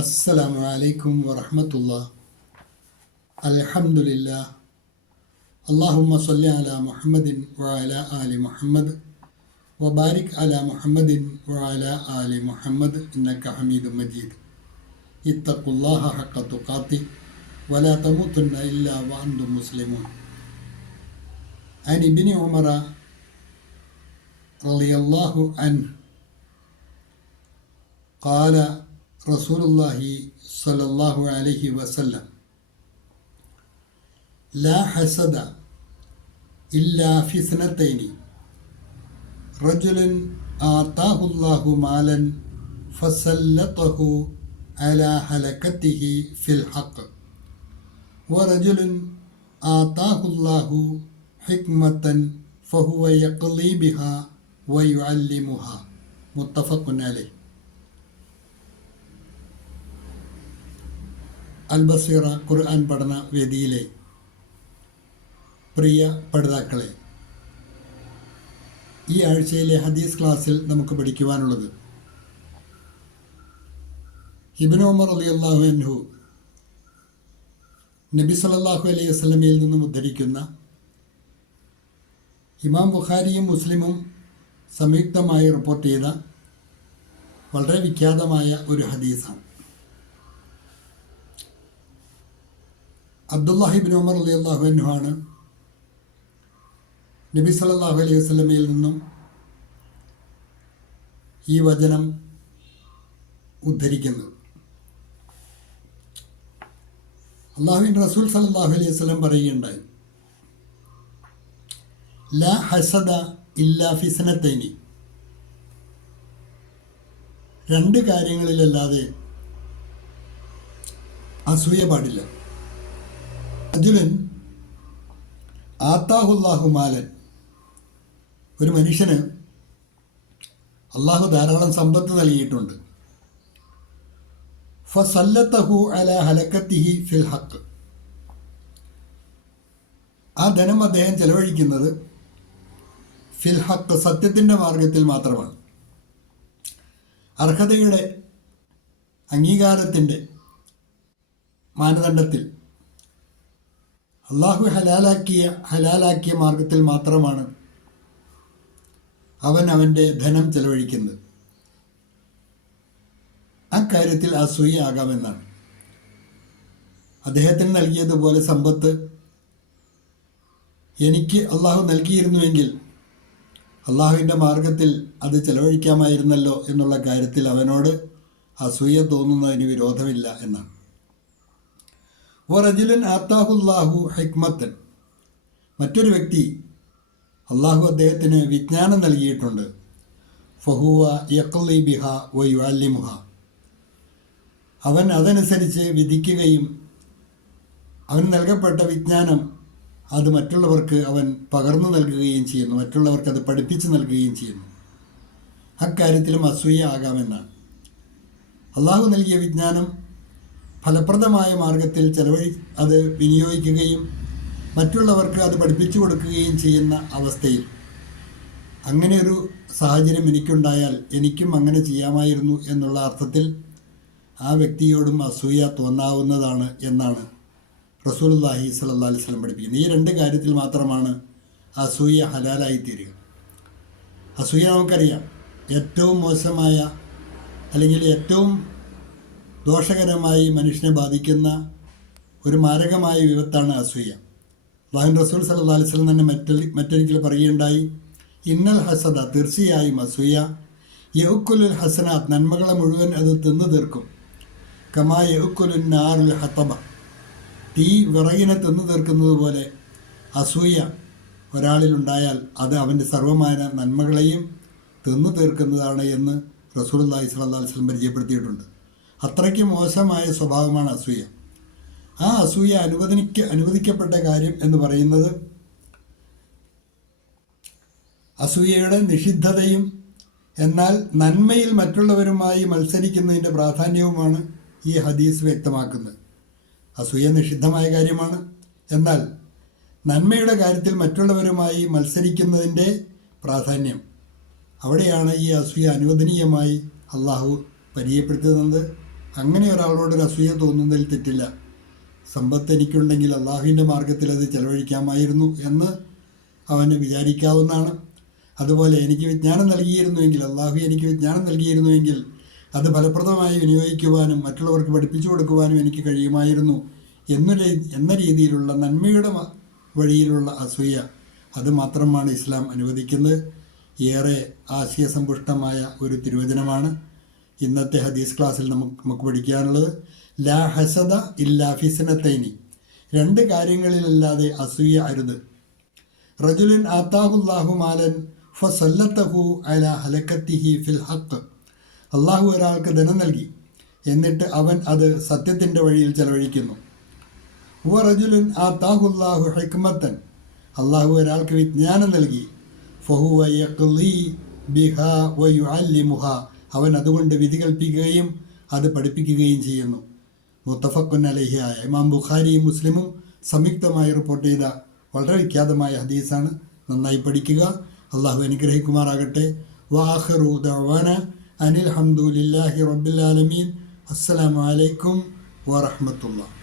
السلام عليكم ورحمة الله. الحمد لله اللهم صل على محمد وعلى آل محمد وبارك على محمد وعلى آل محمد إنك حميد مجيد. اتقوا الله حق تقاته ولا تموتن إلا وأنتم مسلمون. عن ابن عمر رضي الله عنه قال رسول الله صلى الله عليه وسلم لا حسد إلا في اثنتين رجل آتاه الله مالا فسلطه على هلكته في الحق ورجل آتاه الله حكمة فهو يقضي بها ويعلمها متفق عليه അൽബസീറ ഖുർആൻ പഠന വേദിയിലെ പ്രിയ പഠിതാക്കളെ ഈ ആഴ്ചയിലെ ഹദീസ് ക്ലാസ്സിൽ നമുക്ക് പഠിക്കുവാനുള്ളത് ഇബിൻ ഉമർ അലി അള്ളാഹു അൻഹു നബി സല്ലല്ലാഹു അലൈഹി വസല്ലമയിൽ നിന്നും ഉദ്ധരിക്കുന്ന ഇമാം ബുഖാരിയും മുസ്ലിമും സംയുക്തമായി റിപ്പോർട്ട് ചെയ്ത വളരെ വിഖ്യാതമായ ഒരു ഹദീസാണ്. അബ്ദുല്ലാഹിബിൻ ഉമർ അലി അള്ളാഹു ആണ് നബി സല്ലല്ലാഹു അലൈഹി വസ്ലമയിൽ നിന്നും ഈ വചനം ഉദ്ധരിക്കുന്നത്. അള്ളാഹുവിൻ റസൂൽ സല്ലല്ലാഹു അലൈഹി വസ്ലം പറയുകയുണ്ടായി. ലാ ഹസദ ഇല്ലാ ഫിസനത്തൈനി രണ്ട് കാര്യങ്ങളിലല്ലാതെ അസൂയ പാടില്ല. അജുലൻ ആത്താഹുല്ലാഹു മാലൻ. ഒരു മനുഷ്യന് അള്ളാഹു ധാരാളം സമ്പത്ത് നൽകിയിട്ടുണ്ട്. ഫസല്ലത്തഹു അല ഹലക്കത്തിഹി ഫിൽ ഹക്ക് ആ ധനം അദ്ദേഹം ചെലവഴിക്കുന്നത് ഫിൽ ഹക്ക് സത്യത്തിന്റെ മാർഗത്തിൽ മാത്രമാണ്. അർഹതയുടെ അംഗീകാരത്തിന്റെ മാനദണ്ഡത്തിൽ. അള്ളാഹു ഹലാലാക്കിയ ഹലാലാക്കിയ മാർഗത്തിൽ മാത്രമാണ് അവൻ അവന്റെ ധനം ചെലവഴിക്കുന്നത്. അക്കാര്യത്തിൽ അസൂയ ആകാമെന്നാണ് അദ്ദേഹത്തിന് നൽകിയതുപോലെ സമ്പത്ത് എനിക്ക് അള്ളാഹു നൽകിയിരുന്നുവെങ്കിൽ അള്ളാഹുവിന്റെ മാർഗത്തിൽ അത് ചെലവഴിക്കാമായിരുന്നല്ലോ എന്നുള്ള കാര്യത്തിൽ അവനോട് അസൂയ തോന്നുന്നതിന് വിരോധമില്ല എന്നാണ്. വറജുലൻ ആത്താഹുല്ലാഹു ഹിക്മത്തൻ. മറ്റൊരു വ്യക്തി അള്ളാഹു അദ്ദേഹത്തിന് വിജ്ഞാനം നൽകിയിട്ടുണ്ട്. ഫഹുവ യക്ലി ബിഹ വ യുഅല്ലിമുഹ അവൻ അതനുസരിച്ച് വിധിക്കുകയും അവൻ നൽകപ്പെട്ട വിജ്ഞാനം അത് മറ്റുള്ളവർക്ക് അവൻ പകർന്നു നൽകുകയും ചെയ്യുന്നു. മറ്റുള്ളവർക്ക് അത് പഠിപ്പിച്ചു നൽകുകയും ചെയ്യുന്നു. അക്കാര്യത്തിലും അസൂയ ആകാമെന്നാണ്. അള്ളാഹു നൽകിയ വിജ്ഞാനം ഫലപ്രദമായ മാർഗത്തിൽ ചെലവഴി അത് വിനിയോഗിക്കുകയും മറ്റുള്ളവർക്ക് അത് പഠിപ്പിച്ചു കൊടുക്കുകയും ചെയ്യുന്ന അവസ്ഥയിൽ അങ്ങനെ ഒരു സാഹചര്യം എനിക്കുണ്ടായാൽ എനിക്കും അങ്ങനെ ചെയ്യാമായിരുന്നു എന്നുള്ള അർത്ഥത്തിൽ ആ വ്യക്തിയോടും അസൂയ തോന്നാവുന്നതാണ് എന്നാണ് റസൂലുല്ലാഹി സല്ലാ അലൈഹി സ്വലം പഠിപ്പിക്കുന്നത്. ഈ രണ്ട് കാര്യത്തിൽ മാത്രമാണ് അസൂയ ഹലാലായി തീരുക അസൂയ നമുക്കറിയാം. ഏറ്റവും മോശമായ അല്ലെങ്കിൽ ഏറ്റവും ദോഷകരമായി മനുഷ്യനെ ബാധിക്കുന്ന ഒരു മാരകമായ വിപത്താണ് അസൂയ. അള്ളാഹുൻ റസൂൽ സല്ലാ അലിസ്ലം തന്നെ മറ്റൊരു മറ്റൊരിക്കൽ പറയുകയുണ്ടായി ഇന്നൽ ഹസദ തീർച്ചയായും അസൂയ. യഹുക്കുലുൽ ഹസനാത്ത് നന്മകളെ മുഴുവൻ അത് തിന്നു തീർക്കും. കമാ യഹുക്കുലുൻ നാറുൽ ഹത്തബ തീ വിറകിനെ തിന്നു തീർക്കുന്നത് പോലെ അസൂയ ഒരാളിലുണ്ടായാൽ അത് അവന്റെ സർവമായ നന്മകളെയും തിന്നു തീർക്കുന്നതാണ് എന്ന് റസൂൽ അള്ളാഹി സ്വല്ലാ പരിചയപ്പെടുത്തിയിട്ടുണ്ട്. അത്രയ്ക്ക് മോശമായ സ്വഭാവമാണ് അസൂയ. ആ അസൂയ അനുവദിക്ക അനുവദിക്കപ്പെട്ട കാര്യം എന്ന് പറയുന്നത് അസൂയയുടെ നിഷിദ്ധതയും എന്നാൽ നന്മയിൽ മറ്റുള്ളവരുമായി മത്സരിക്കുന്നതിന്റെ പ്രാധാന്യവുമാണ് ഈ ഹദീസ് വ്യക്തമാക്കുന്നത്. അസൂയ നിഷിദ്ധമായ കാര്യമാണ്. എന്നാൽ നന്മയുടെ കാര്യത്തിൽ മറ്റുള്ളവരുമായി മത്സരിക്കുന്നതിന്റെ പ്രാധാന്യം. അവിടെയാണ് ഈ അസൂയ അനുവദനീയമായി അള്ളാഹു പരിചയപ്പെടുത്തുന്നത്. അങ്ങനെ ഒരാളോട് ഒരു അസൂയ തോന്നുന്നതിൽ തെറ്റില്ല. സമ്പത്ത് എനിക്കുണ്ടെങ്കിൽ അള്ളാഹുവിന്റെ മാർഗത്തിൽ അത് ചെലവഴിക്കാമായിരുന്നു എന്ന് അവന് വിചാരിക്കാവുന്നതാണ്. അതുപോലെ എനിക്ക് വിജ്ഞാനം നൽകിയിരുന്നുവെങ്കിൽ അള്ളാഹു എനിക്ക് വിജ്ഞാനം നൽകിയിരുന്നുവെങ്കിൽ അത് ഫലപ്രദമായി വിനിയോഗിക്കുവാനും മറ്റുള്ളവർക്ക് പഠിപ്പിച്ചു കൊടുക്കുവാനും എനിക്ക് കഴിയുമായിരുന്നു എന്ന എന്ന രീതിയിലുള്ള നന്മയുടെ വഴിയിലുള്ള അസൂയ അത് മാത്രമാണ് ഇസ്ലാം അനുവദിക്കുന്നത്. ഏറെ ആശയസമ്പുഷ്ടമായ ഒരു തിരുവചനമാണ്. ഇന്നത്തെ ഹദീസ് ക്ലാസ്സിൽ നമുക്ക് നമുക്ക് പഠിക്കാനുള്ളത് ലാ ഹസദ ഇല്ലാ ഫിസനത്തൈനി രണ്ട് കാര്യങ്ങളിലല്ലാതെ അസൂയ അരുത്. റജുലിൻ ആത്താഹുല്ലാഹു മാലൻ ഫസല്ലത്തഹു അല ഹലക്കത്തിഹി ഫിൽ ഹക്ക് അള്ളാഹു ഒരാൾക്ക് ധനം നൽകി എന്നിട്ട് അവൻ അത് സത്യത്തിന്റെ വഴിയിൽ ചെലവഴിക്കുന്നു. ഉവ റജുലിൻ ആത്താഹുല്ലാഹു ഹൈക്കുമത്തൻ അള്ളാഹു ഒരാൾക്ക് വിജ്ഞാനം നൽകി ഫഹുവ ബിഹ വ യുഅല്ലിമുഹ. അവൻ അതുകൊണ്ട് വിധി കൽപ്പിക്കുകയും അത് പഠിപ്പിക്കുകയും ചെയ്യുന്നു. മുത്തഫക്കുൻ അലഹിയായ ഇമാം ബുഖാരിയും മുസ്ലിമും സംയുക്തമായി റിപ്പോർട്ട് ചെയ്ത വളരെ വിഖ്യാതമായ ഹദീസാണ്. നന്നായി പഠിക്കുക. അള്ളാഹു അനുഗ്രഹിക്കുമാറാകട്ടെ. വാഹറു ദവാന അനിൽ ഹംദുലില്ലാഹി റബ്ബിൽ ആലമീൻ. അസ്സലാമു അലൈക്കും വറഹ്മത്തുള്ളാഹി.